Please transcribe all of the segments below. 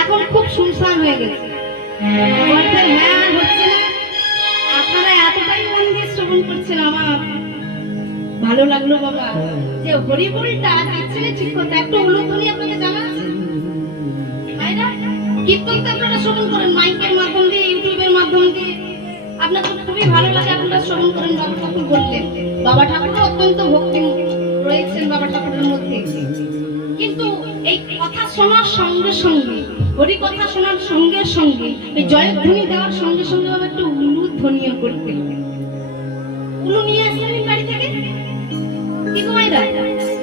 এখন খুব শুনশান হয়ে গেছে। হ্যাঁ হচ্ছে না, আপনারা এতটাই মন দিয়ে শ্রবণ করছেন, আমার ভালো লাগলো বাবা। যে হরিবোলটা দিচ্ছেন ঠিক কথা, একটা উলুধ্বনি আপনাকে জানাচ্ছি। কীর্তন তো আপনারা শ্রবণ করেন মাইকের মাধ্যম দিয়ে, ইউটিউবের মাধ্যম দিয়ে, আপনার তো খুবই ভালো লাগে, আপনারা শ্রবণ করেন। বাবা ঠাকুর বললেন, বাবা ঠাকুর অত্যন্ত ভক্তি রয়েছেন বাবা ঠাকুরের মধ্যে। কিন্তু এই কথা শোনার সঙ্গে সঙ্গে, হরি কথা শোনার সঙ্গে সঙ্গে, এই জয়ধ্বনি দেওয়ার সঙ্গে সঙ্গে বাবা একটু উলুধ্বনিও করতে হবে। উলু নিয়ে আসলেন বাড়ি থেকে কি তোমায়রা?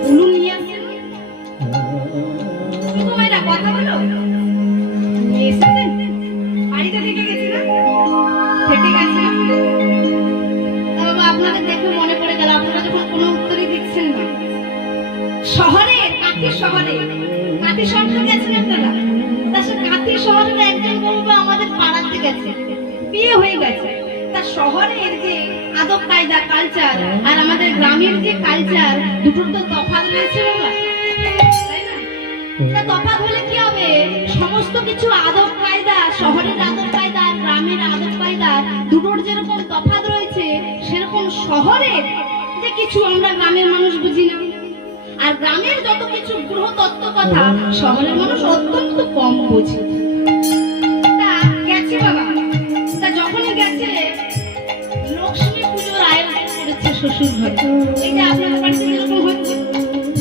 উলু নিয়ে আসলেন কি তোমায়রা? কথা বলো, এসেছেন বাড়িতে থেকে গেছি না, থেকে গেছে বাবা। আপনাদের দেখে মনে পড়ে গেল, আপনারা যখন কোনো উত্তরই দিচ্ছেন না। শহরে কাঁথি শহরে, কাঁথি শহরে গেছেন আপনারা? তা সে কাঁথি শহরের একজন বলবো আমাদের পাড়াতে গেছে, বিয়ে হয়ে গেছে। তা শহরের যে আদব কায়দা কালচার আর আমাদের গ্রামের যে কালচার, দুটোর তো তফাৎ রয়েছে বাবা, তাই না? তা তফাৎ হলে কি হবে? সমস্ত কিছু আদব কায়দা, শহরের আদব কায়দা আর গ্রামের আদব কায়দা, দুটোর যেরকম তফাৎ রয়েছে, সেরকম শহরের যে কিছু আমরা গ্রামের মানুষ বুঝি না, আর গ্রামের যত কিছু গৃহতত্ত্ব কথা শহরের মানুষ অত্যন্ত কম বোঝে। তা গেছে বাবা, তা যখনই গেছে লক্ষ্মী পুজোর আয়োজন করেছে শ্বশুর ঘরে। এই যে আপনার বাড়িতে যেরকম হচ্ছে,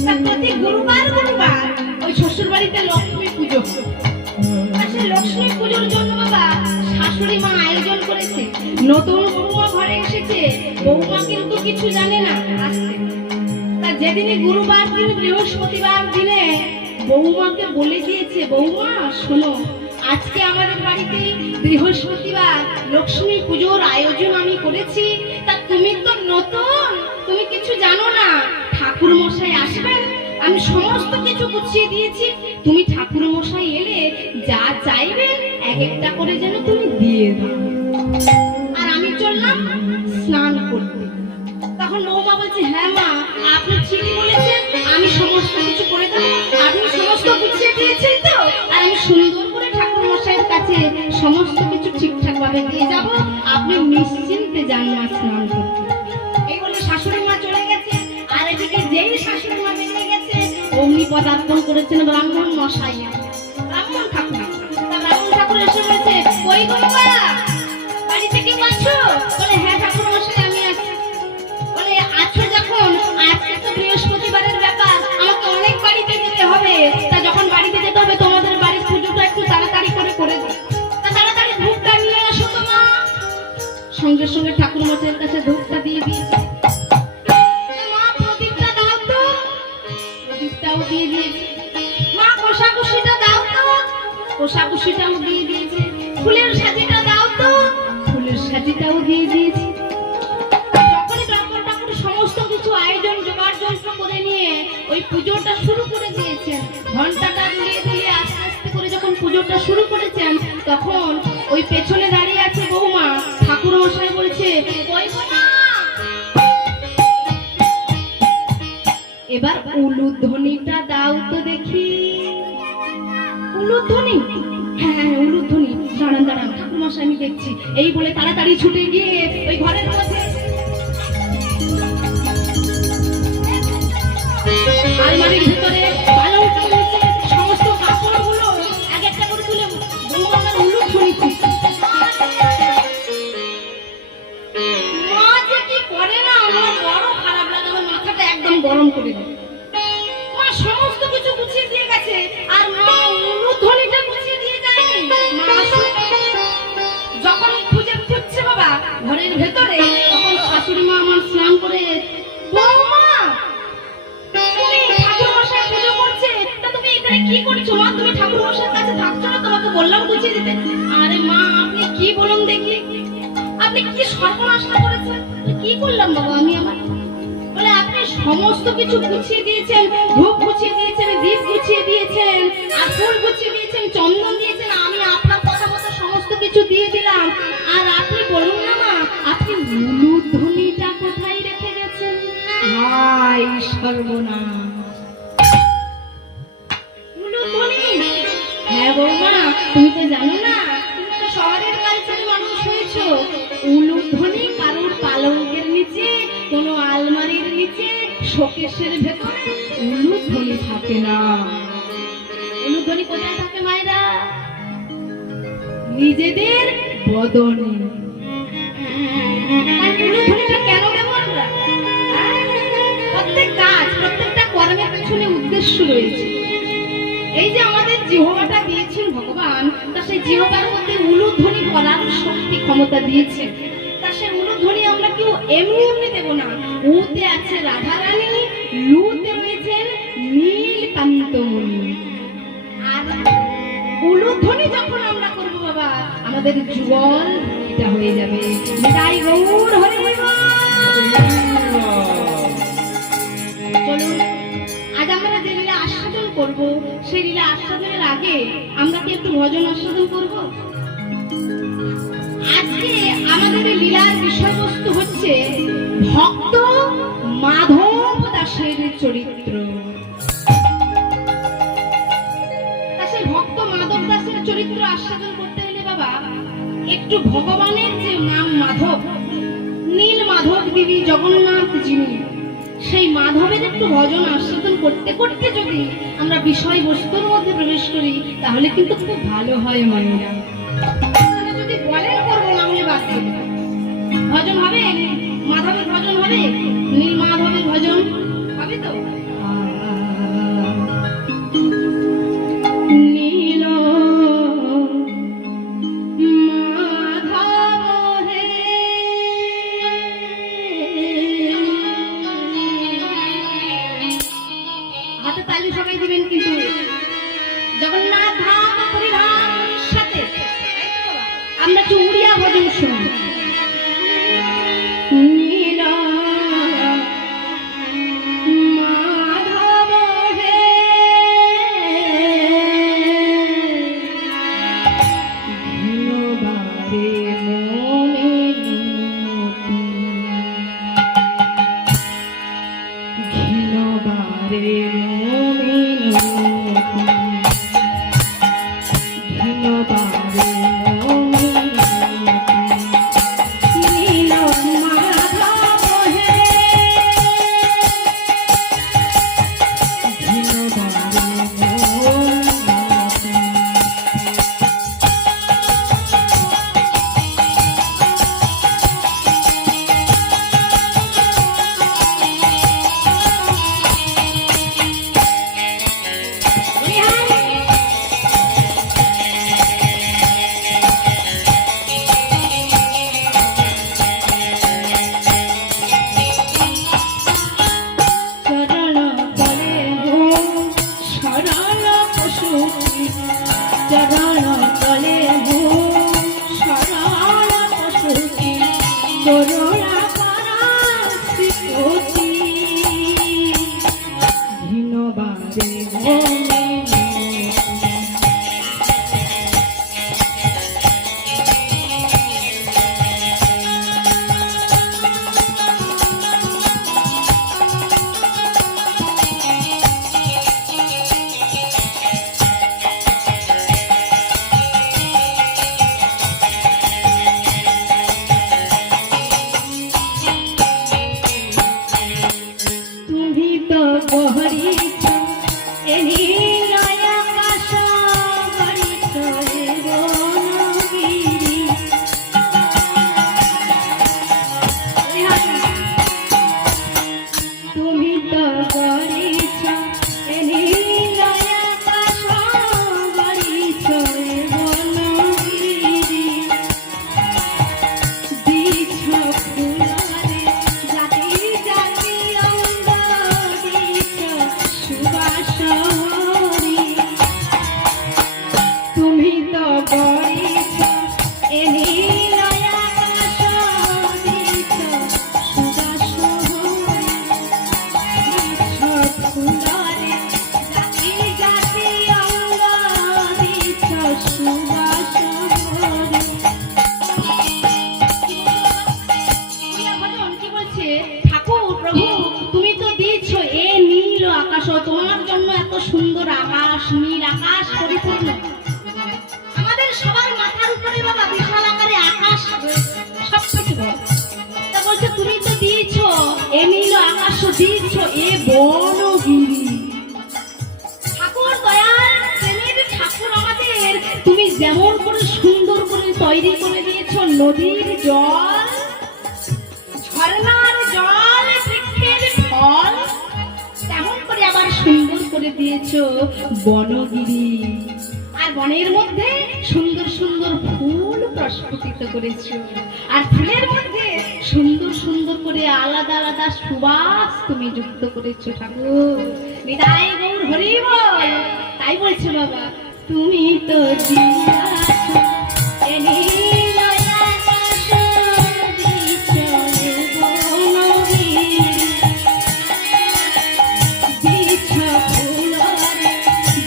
তা প্রতি গুরুবার গুরুবার ওই শ্বশুর বাড়িতে লক্ষ্মী পুজো। আর সেই লক্ষ্মী পুজোর জন্য বাবা শাশুড়ি মা আয়োজন করেছে। নতুন বৌমা ঘরে এসেছে, বৌমা কিন্তু কিছু জানে না। যেদিনে গুরুবার দিন, বৃহস্পতিবার দিনে বৌমাকে বলে দিয়েছে, বৌমা শোনো, আজকে আমাদের বাড়িতে বৃহস্পতিবার লক্ষ্মী পুজোর আয়োজন আমি করেছি। তা তুমি তো নতুন, তুমি কিছু জানো না, ঠাকুর মশাই আসবেন, আমি সমস্ত কিছু গুছিয়ে দিয়েছি। তুমি ঠাকুর মশাই এলে যা চাইবেন এক একটা করে যেন তুমি দিয়ে দাও। আর আমি চললাম স্নান করতে। তখন বৌমা বলছে, হ্যাঁ মা, আপনি ঠিকই বলেছেন, আমি সমস্ত কিছু করে দেবো, আপনি সমস্ত গুছিয়ে দিয়েছেন তো, আর আমি সুন্দর করে ঠাকুর মশাইয়ের কাছে সমস্ত কিছু ঠিকঠাক ভাবে দিয়ে যাব, আপনি নিশ্চিন্তে যান মা স্নান করতে। এই বলে শাশুড়ি মা চলে গেছে। আর এদিকে যেই শাশুড়ি মা বেরিয়ে গেছে, অগ্নি পদার্পণ করেছেন ব্রাহ্মণ মশাই, ব্রাহ্মণ ঠাকুর। তা ব্রাহ্মণ ঠাকুর এসে বলেছে, কই গো বাবা, বাড়িতে কেউ আছো? বলে, হ্যাঁ ঠাকুর মশাই আমি আছি। বলে, আচ্ছা, যখন আজকে তো বৃহস্পতিবারের ব্যাপার, আমাকে অনেক বাড়িতে যেতে হবে। তা যখন বাড়িতে যেতে হবে, তোমাদের বাড়ির পুজোটা একটু তাড়াতাড়ি করে করে দিও। তা তাড়াতাড়ি ধূপটা নিয়ে আসো তো মা। সঙ্গে সঙ্গে ঠাকুর মশাইয়ের কাছে ধূপটা দিয়ে দিয়েছে। মা প্রদীপটা দাও তো, প্রদীপটাও দিয়ে দিয়েছে। মা কোষাকুষিটা দাও তো, কোষাকুষিটাও দিয়ে দিয়েছে। ফুলের সাজিটা দাও তো, ফুলের সাজিটাও দিয়ে দিয়েছে। সমস্ত কিছু আয়োজন জোগাড় যন্ত্র করে নিয়ে ওই পুজোটা শুরু করে দিয়েছেন। ঘন্টাটা দুলিয়ে দুলিয়ে আস্তে আস্তে করে যখন পুজোটা শুরু করেছেন, তখন ওই পেছনে দাঁড়িয়ে আছে বৌমা। ঠাকুর মশাই বলছে, ওই বৌমা, এবার উলুধ্বনিটা দাও তো দেখি। উলুধ্বনি? হ্যাঁ উলুধ্বনি, দাঁড়ান দাঁড়ান ঠাকুর মশাই আমি দেখছি। এই বলে তাড়াতাড়ি ছুটে গিয়ে ওই ঘরের মধ্যে আলমারির ভিতরে পালংটা নিচে সমস্ত কাপড়গুলো এক একটা করে তুলে বৌমার উলুধ্বনি খুঁজছে। মা যে কি করে না, আমার বড় খারাপ লাগে, আমার মাথাটা একদম গরম করে দেয়। মা সমস্ত কিছু গুছিয়ে দিয়ে গেছে, আর মা উলুধ্বনিটা গুছিয়ে দিয়ে যায়নি। মা যখন খুঁজছে বাবা ঘরের ভেতরে, তখন শাশুড়ি মা আমার স্নান করে, বৌমা কি করছো মা? তুমি ঠাকুর মশাইয়ের কাছে থাকছো না? তোমাকে বললাম গুছিয়ে দিতে। আরে মা আপনি কি বলুন দেখি, আপনি কি সর্বনাশটা করেছেন? কি করলাম বাবা আমি আমার? বলে, আপনি সমস্ত কিছু গুছিয়ে দিয়েছেন, ধূপ গুছিয়ে দিয়েছেন, দীপ গুছিয়ে দিয়েছেন, আর ফুল গুছিয়ে দিয়েছেন, চন্দন দিয়েছেন, আমি আপনার কথা মতো সমস্ত কিছু দিয়ে দিলাম। আর আপনি বলুন না মা, আপনি উলুধ্বনিটা কোথায় রেখে গেছেন? হায় সর্বনাশ! হ্যাঁ বৌমা, তুমি তো জানো না, তুমি তো শহরের কালচারে মানুষ হয়েছো। উলুধ্বনি কারোর পালঙ্কের নিচে, কোনো আলমারির নিচে, শোকেসের ভেতরে উলুধ্বনি থাকে না। উলুধ্বনি কোথায় থাকে মায়েরা? নিজেদের বদনে। উলুধ্বনিটা কেন দেবো আমরা? প্রত্যেক কাজ, প্রত্যেকটা কর্মের পেছনে উদ্দেশ্য রয়েছে। এই যে আমাদের জিহ্বাটা দিয়েছেন ভগবান, তা সেই জিহ্বার মধ্যে উলুধ্বনি বলার শক্তি ক্ষমতা দিয়েছেন। তা সেই উলুধ্বনি আমরা কেউ এমনি এমনি দেব না। উতে আছে রাধারানী, লুতে রয়েছেন নীলকান্তমণি। আর উলুধ্বনি যখন আমরা করব বাবা, আমাদের যুগল এটা হয়ে যাবে। তাই গৌর হরি বল। চলুন আজ আমরা যে লীলা আস্বাদন করবো, সেই লীলা আস্বাদনের আগে আমরা কি একটু ভজন আস্বাদন করব? আজকে আমাদের এই লীলার বিষয়বস্তু হচ্ছে ভক্ত মাধব দাসের চরিত্র। সেই ভক্ত মাধব দাসের চরিত্র আস্বাদন করতে হলে বাবা একটু ভগবানের যে নাম মাধব, নীল মাধব দেবী জগন্নাথ যিনি, সেই মাধবের একটু ভজন আস্বাদন করতে করতে যদি আমরা বিষয়বস্তুর মধ্যে প্রবেশ করি, তাহলে কিন্তু খুব ভালো হয় মায়েরা। যদি বলেন করবো না হলে বাদ দিয়ে দেবেন। ভজন হবে, মাধবের ভজন হবে, নীল মাধবের ভজন হবে তো? নীল মাধব হে, হাতে তালি সবাই দিবেন কিন্তু জগন্নাথ ধাম পরিধান সাথে আমরা একটু উড়িয়া ভজন শুনি। নীল মাধব হে, ঘিনবারে মনে মতি, ঘিনবারে মনে মতি, ঘিনবারে মনে মতি, নীল মাধব হে, ঘিনবারে মনে মতি। চরণ তলে হো শরণ পশুটি, চরণ তলে হো শরণ পশুটি, করুণা পরাশ্রিপতি, ঘিনবারে মনে মতি। বনগিরি। ঠাকুর দয়াল প্রেমের ঠাকুর আমাদের, তুমি যেমন করে সুন্দর করে তৈরি করে দিয়েছো নদীর জল, ঝর্ণার জল, বৃক্ষের ফল, তেমন করে আবার সুন্দর করে দিয়েছো বনগিরি। আর বনের মধ্যে সুন্দর সুন্দর ফুল প্রস্ফুটিত করেছো, আর ফুলের মধ্যে সুন্দর সুন্দর করে আলাদা আলাদা সুবাস তুমি যুক্ত করেছো ঠাকুর। নিতাই গৌর হরি বল। তাই বলছো বাবা, তুমি তো দিয়াছো এ নীল আকাশ দিছো বনগিরি, দিছো ফুলের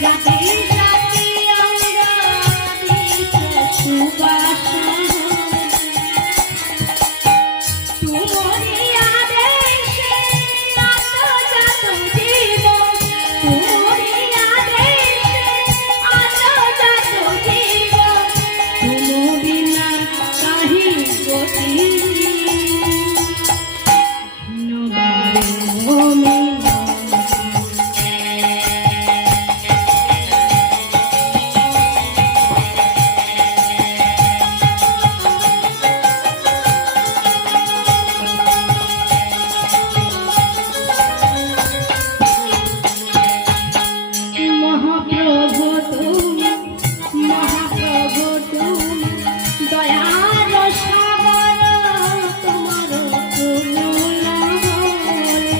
জাতি জাতি অঙ্গ, দিছো সুবাস। তুমরি আদেশে আলোজাত জীব, তুমরি আদেশে আলোজাত জীব, তুম বিনা কাহি গতি নবারে ভূমি। মহাপ্রভু তুমি, মহাপ্রভু তুমি, দয়ার সাগর, তোমার করুণা বলে।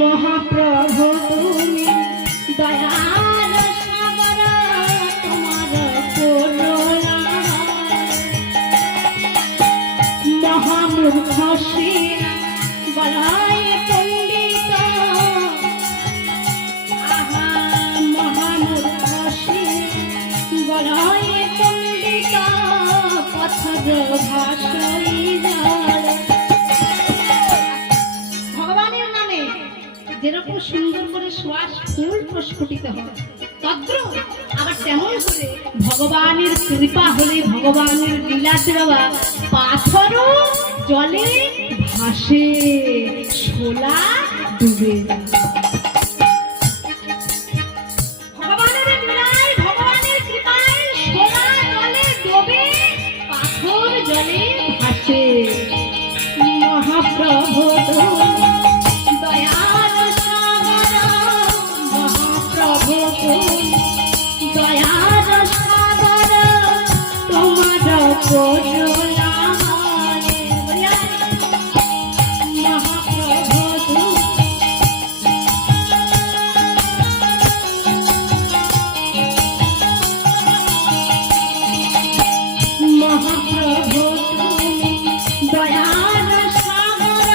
মহাপ্রভু তুমি, দয়ার সাগর, তোমার করুণা। মহামূর্খ সেনা বলয় পণ্ডিত, আহা মহামূর্খ সেনা বলয় পণ্ডিত, পথর ভাষই জল। ভগবানের নামে যেরকম সুন্দর করে শ্বাস ফুল প্রস্ফুটিত হয়, তদ্রূপ আবার তেমন করে ভগবানের কৃপা হলে, ভগবানের লীলাতে বাবা পাথরও জলে ভাসে, শোলা ডুবে যায়। ভগবানের লীলায়, ভগবানের কৃপায় শোলা জলে ডোবে, পাথর জলে ভাসে। মহাপ্রভু তুমি, দয়াল সাগর, মহাপ্রভু তুমি, দয়াল সাগর, তোমার করুণা বলে। মহাপ্রভু তুমি, মহাপ্রভু তুমি, দয়াল সাগর,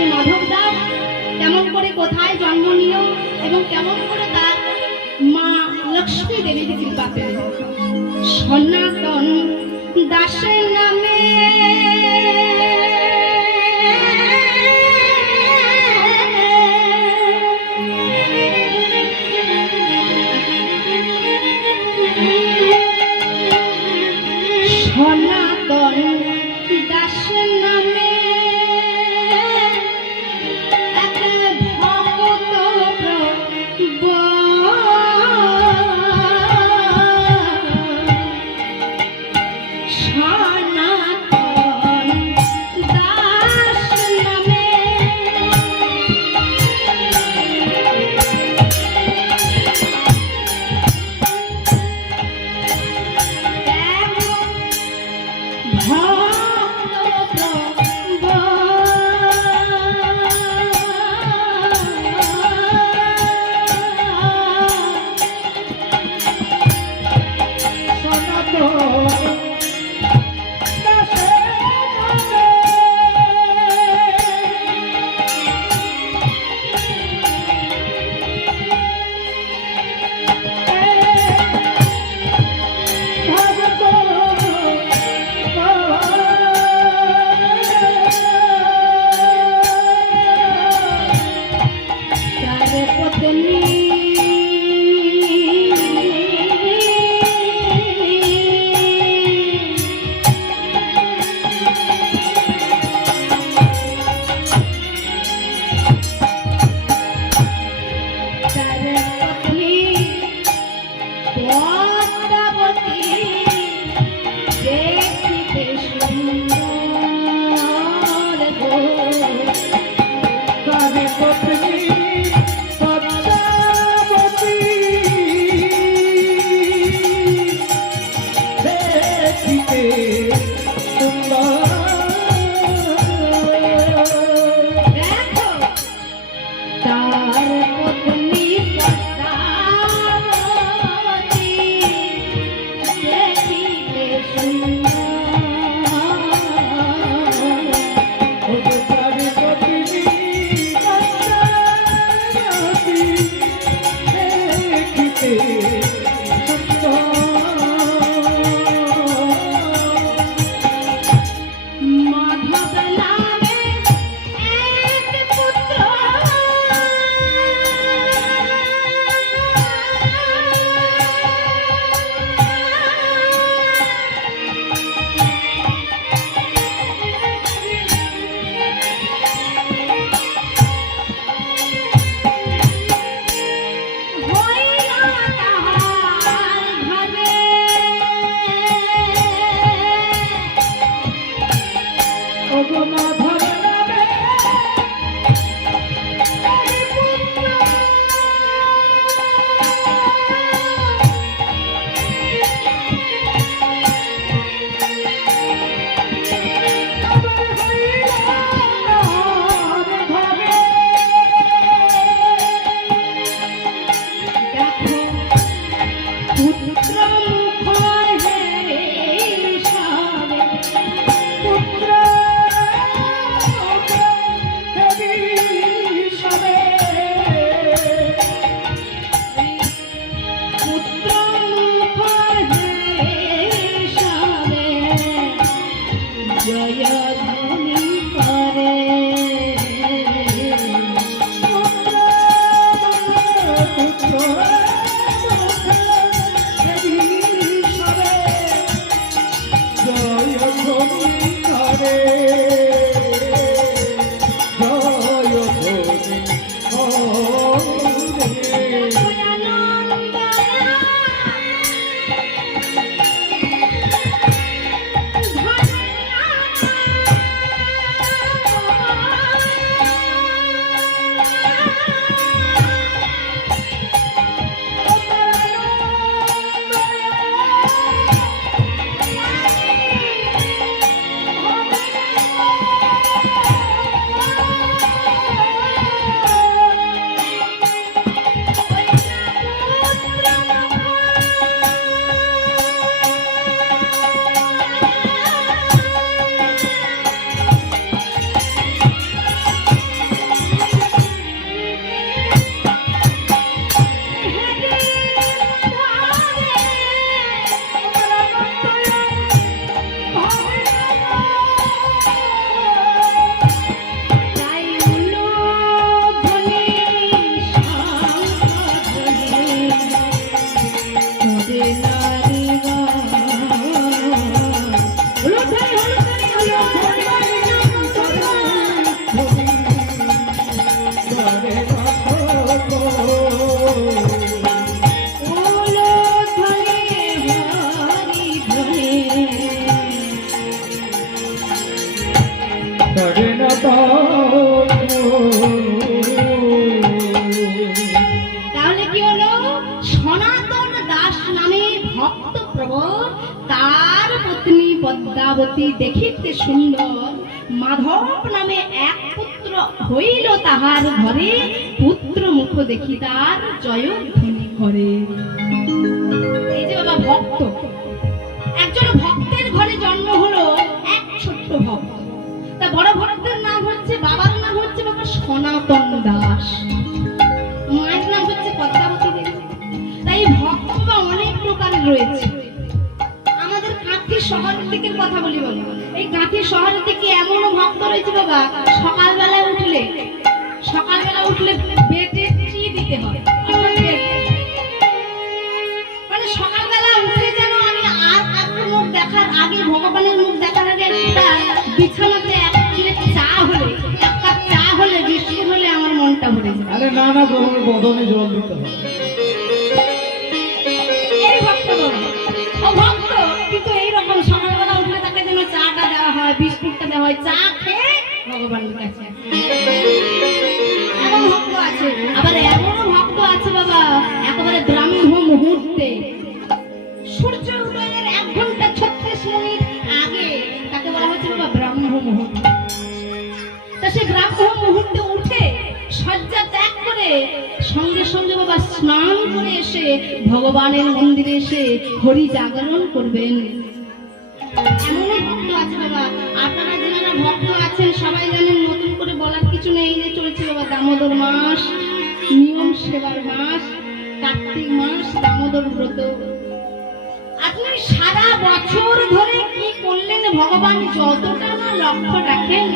সে মাধব দাস কেমন করে কোথায় জন্ম নিল এবং কেমন করে তার মা লক্ষ্মী দেবীর কৃপা পেল। সনাতন দাসের নামে সনাতন দাসের নামে এক ভক্ত প্রভু লীলাবতী দেখিতে সুন্দর, মাধব নামে এক পুত্র হইল তাহার ঘরে, পুত্র মুখ দেখি তার জয়ধ্বনি করে। এই যে বাবা ভক্ত, একজন ভক্তের ঘরে জন্ম হলো এক ছোট্ট ভক্ত। তা বড় ভক্তের নাম হচ্ছে, বাবার নাম হচ্ছে বাবা সনাতন দাস, মায়ের নাম হচ্ছে পদ্মাবতী দেবী। তাই ভক্ত বা অনেক প্রকারের রয়েছে। আমাদের কাঁথি শহরের দিকের কথা বলি বলি, এই কাঁথি শহরের দিকে এমনও ভক্ত রয়েছে বাবা, সকালবেলা উঠলে বেটে টি দিতে হয়। মানে সকালবেলা উঠে যেন আমি আর কাকুর মুখ দেখার আগে, ভগবানের মুখ দেখার আগে বিছানাতে এক প্লেট চা হলে, এক কাপ চা হলে, বিস্কুট হলে আমার মনটা ভরে যায়। আরে না না, প্রভুর বদনে জল দিতে হবে। এই ভক্ত বাবা, ও ভক্ত, কিন্তু এইরকম সকালবেলা উঠলে তাকে যেন চাটা দেওয়া হয়, বিস্কুটটা দেওয়া হয়, চা খেয়ে ভগবানের কাছে। এমন ভক্ত আছে, আবার এমনও ভক্ত আছে বাবা, একেবারে ব্রাহ্ম মুহূর্তে, সূর্য উদয়ের 1 ঘন্টা 36 মিনিট আগে, তাকে বলা হচ্ছে বাবা ব্রাহ্ম মুহূর্ত। তা সে ব্রাহ্ম মুহূর্তে উঠে শয্যা ত্যাগ করে সঙ্গে সঙ্গে বাবা স্নান করে এসে ভগবানের মন্দিরে এসে হরি জাগরণ করবেন। এমনও ভক্ত আছে বাবা, আপনারা যারা ভক্ত আছেন সবাই জানেন, নতুন করে বলার কিছু নেই। যে চলছে বাবা দামোদর মাস, নিয়ম সেবার মাস, কার্তিক মাস, দামোদর ব্রত। আপনি সারা বছর ধরে কি করলেন ভগবান যতটা না লক্ষ্য রাখেন,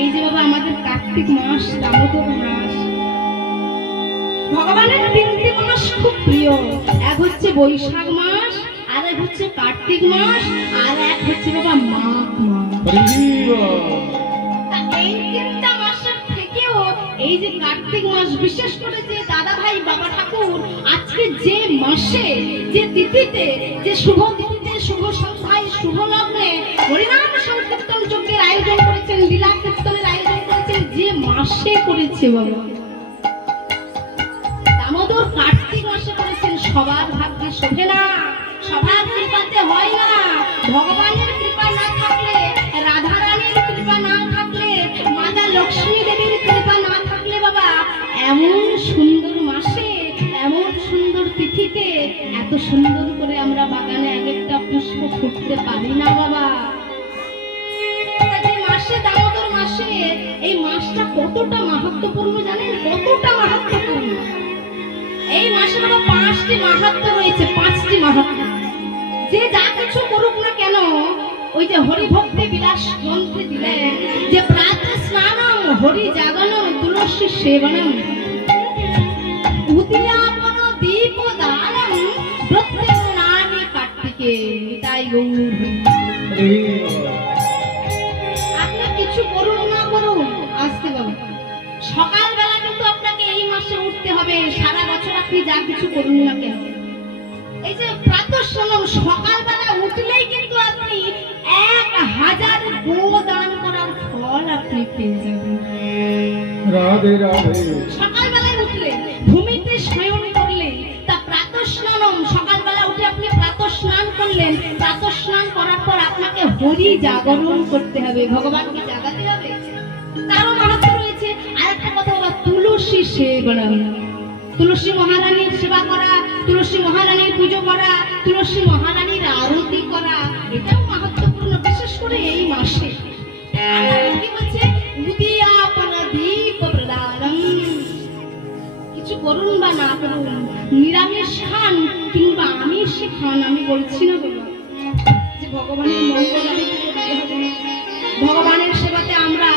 এই যে বাবা আমাদের কার্তিক মাস, দামোদর মাস, ভগবানের 3টি মাস খুব প্রিয়। এক হচ্ছে বৈশাখ মাস, আর এক হচ্ছে কার্তিক মাস, আর এক হচ্ছে বাবা মাঘ মাস। এই 3টা মাসের থেকেও এই যে কার্তিক মাস, বিশেষ করে যে দাদা ভাই বাবা ঠাকুর আজকে যে মাসে, যে তিথিতে, যে শুভ তিথিতে, শুভ সন্ধ্যায়, শুভ লগ্নে হরিনাম সংকীর্তন যজ্ঞের আয়োজন করেছেন, লীলা কীর্তনের আয়োজন করেছেন, যে মাসে করেছে বাবা, দামোদর কার্তিক মাসে করেছেন, সবার ভাগ্যে শোভে না, সবার কৃপাতে হয় না। ভগবানের কৃপা না থাকলে, রাধা রানীর কৃপা না থাকলে, মাতা লক্ষ্মী দেবীর কৃপা না থাকলে বাবা, এমন সুন্দর মাসে, এমন সুন্দর তিথিতে এত সুন্দর করে আমরা বাগানে এক একটা পুষ্প ফুটতে পারি না বাবা। যে মাসে, দামোদর মাসে, এই মাসটা কতটা মাহাত্ম্যপূর্ণ জানেন? কতটা মাহাত্ম্যপূর্ণ! এই মাসে বাবা 5টি মাহাত্ম্য রয়েছে, 5টি মাহাত্ম্য। যে যা কিছু করুক না কেন, ওই যে হরিভক্তি বিলাস গ্রন্থে দিলেন যে প্রাতঃ স্নানম হরি জাগরণম তুলসী সেবনম উদ্যাপন দীপ দানম প্রত্যেকনানি কার্তিকে। তাই গৌর আপনি কিছু করুন না করুন, আসতে বাবা সকালবেলা কিন্তু আপনাকে এই মাসে উঠতে হবে। সারা বছর আপনি যা কিছু করুন না কেন, এই যে প্রাতঃ স্নান, সকালবেলা উঠলেই কিন্তু আপনি 1000 গোদান করার ফল আপনি পেয়ে যাবেন। রাধে রাধে। সকালবেলায় উঠলে, ভূমিতে শয়ন করলে, তা প্রাতঃ স্নানম, সকালবেলা উঠে আপনি প্রাতঃ স্নান করলেন, প্রাতঃ স্নান করার পর আপনাকে হরি জাগরণ করতে হবে, ভগবানকে জাগাতে হবে, তারও মাহাত্ম্য রয়েছে। আর একটা কথা হলো তুলসী সেবা, তুলসী মহারানীর সেবা করা, তুলসী মহারানীর পুজো করা, তুলসী মহারানীর আরতি করা, এটাও মাহাত্ম্যপূর্ণ, বিশেষ করে এই মাসে। কি বলছে? উদ্যাপন দীপ প্রদানম। কিছু করুন বা না করুন, নিরামিষ খান কিংবা আমিষ খান, আমি বলছি না বাবা যে ভগবানের মঙ্গল আমি করতে হবে। ভগবানের সেবাতে আমরা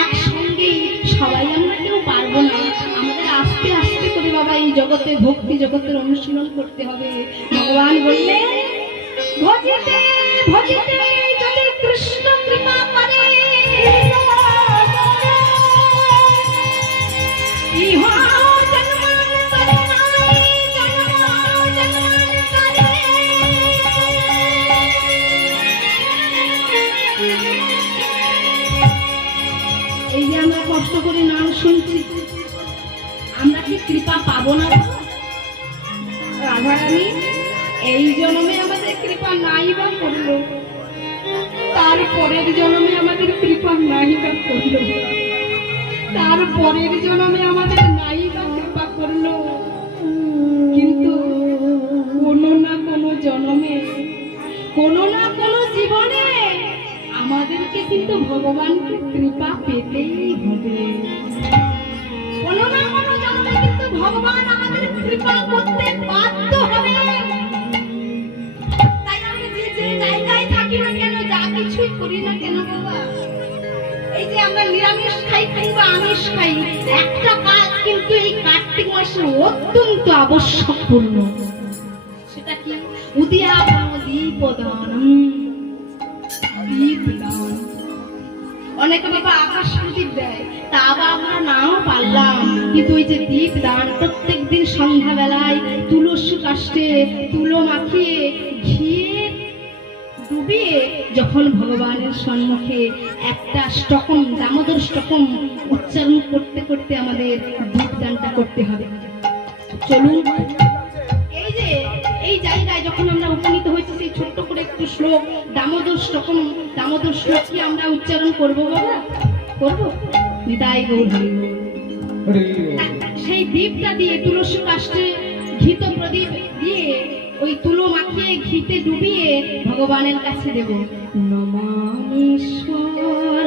একসঙ্গেই সবাই, আমরা কেউ পারবো না, আমাদের আস্তে আস্তে করে বাবা এই জগতে, ভক্তি জগতের অনুশীলন করতে হবে। ভগবান বললেন ভজিতে ভজিতে যদি কৃষ্ণ কৃপা করে, ইহা জন্মান করে নাই, জন্মান করে। এই যে আমরা কষ্ট করে নাম শুনছি, আমরা কি কৃপা পাবো না? রাধারানী এই জন্মে আমাদের কৃপা নাই বা করলো, তার তারপরের জন্মে আমাদের কৃপা নাই বা করলো, তারপরের জন্মে আমাদের নাই বা কৃপা করলো, কিন্তু কোনো না কোনো জন্মে কোনো না কোনো জীবনে আমাদেরকে কিন্তু ভগবানকে কৃপা পেতেই হবে। কোনো না কোনো জন্মে কিন্তু ভগবান আমাদের কৃপা করতে বাধ্য হবে। তাই আমি যে জায়গায় থাকি না কেন, যা কিছুই করি না কেন বাবা, এই যে আমরা নিরামিষ খাই কিংবা আমিষ খাই, একটা কাজ কিন্তু এই কার্তিক মাসে অত্যন্ত আবশ্যকপূর্ণ। সেটা কি? উদিয়াপন দীপদান, দীপদান। অনেকে বাবা আকাশ প্রদীপ দেয়, তা আবার আমরা নাও পারলাম, কিন্তু ওই যে দীপদান প্রত্যেকদিন সন্ধ্যাবেলায় তুলসী কাষ্ঠে তুলো মাখিয়ে ঘিয়ে ডুবিয়ে যখন ভগবানের সম্মুখে একটা স্টকম, দামোদর স্টকম উচ্চারণ করতে করতে আমাদের দীপদানটা করতে হবে। চলুন এই যে এই জায়গায় যখন আমরা উপনীত হয়েছি, সেই ছোট্ট করে একটু শ্লোক দামোদর স্টকম, দামোদর শ্লোক কি আমরা উচ্চারণ করবো বাবা? করবো? নিতাই গৌর হরি। হরি সেই দীপটা দিয়ে তুলসী কাষ্ঠে ঘিত প্রদীপ দিয়ে ওই তুলো মাখিয়ে ঘিতে ডুবিয়ে ভগবানের কাছে দেব। নমামীশ্বর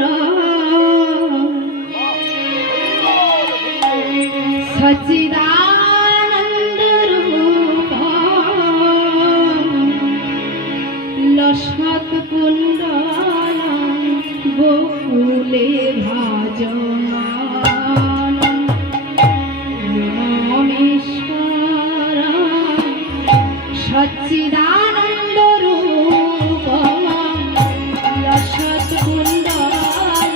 সচ্চিদানন্দ রূপ লসৎ কুণ্ডল গোকুলে ভাজমান নমামীশ্বর সচ্চিদানন্দ রূপ লসৎ কুণ্ডল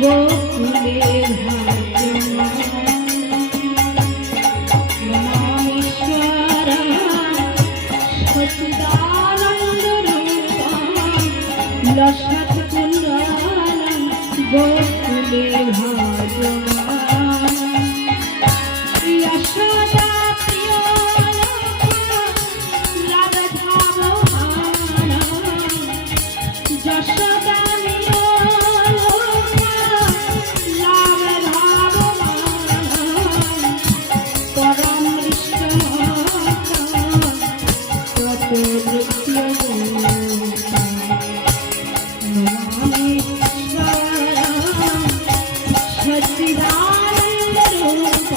গোকুলে ভাজমান নমামীশ্বর সচ্চিদানন্দ রূপ লসৎ কুণ্ডল গোকুলে ভাজমান যশোদা প্রিয় যশোদা পরম সচ্চিদানন্দ রূপ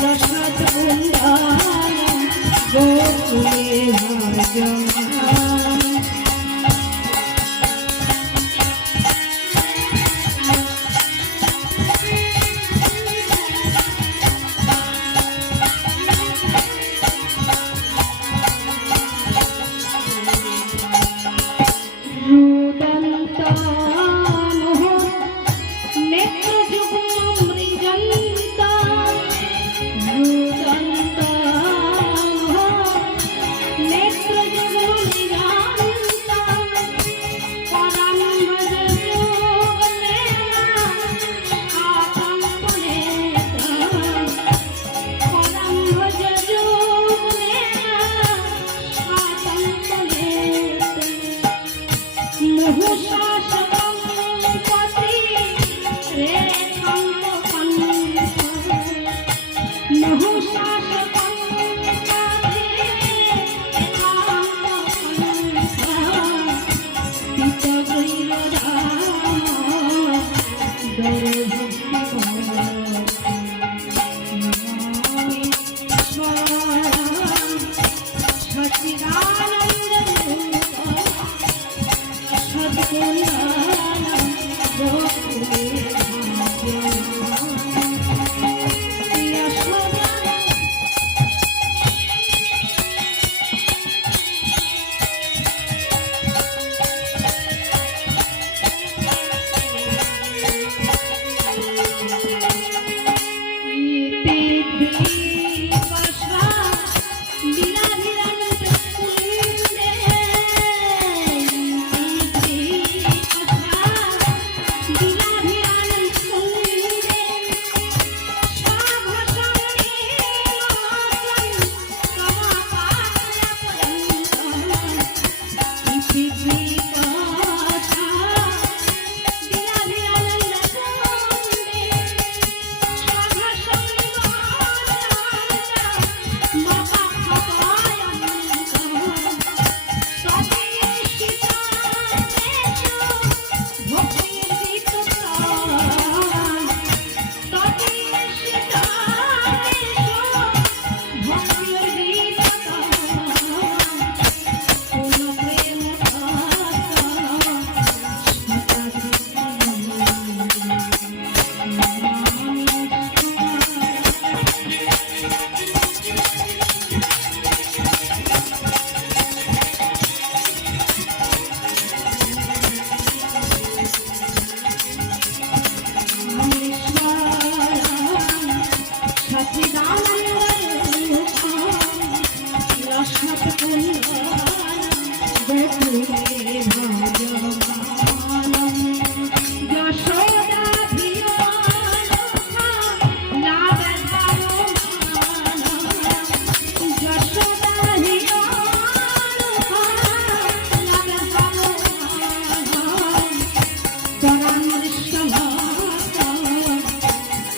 লসৎ কুণ্ডল গোকুলে ভাজমান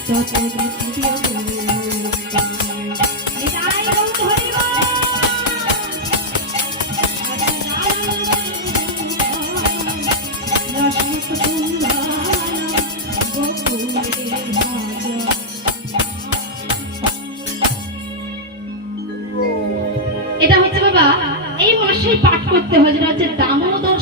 যত নিত্য নিতাই গৌর হরি বল। এটা হচ্ছে বাবা এই মাসেই পাঠ করতে হয়, যেটা হচ্ছে দামোদর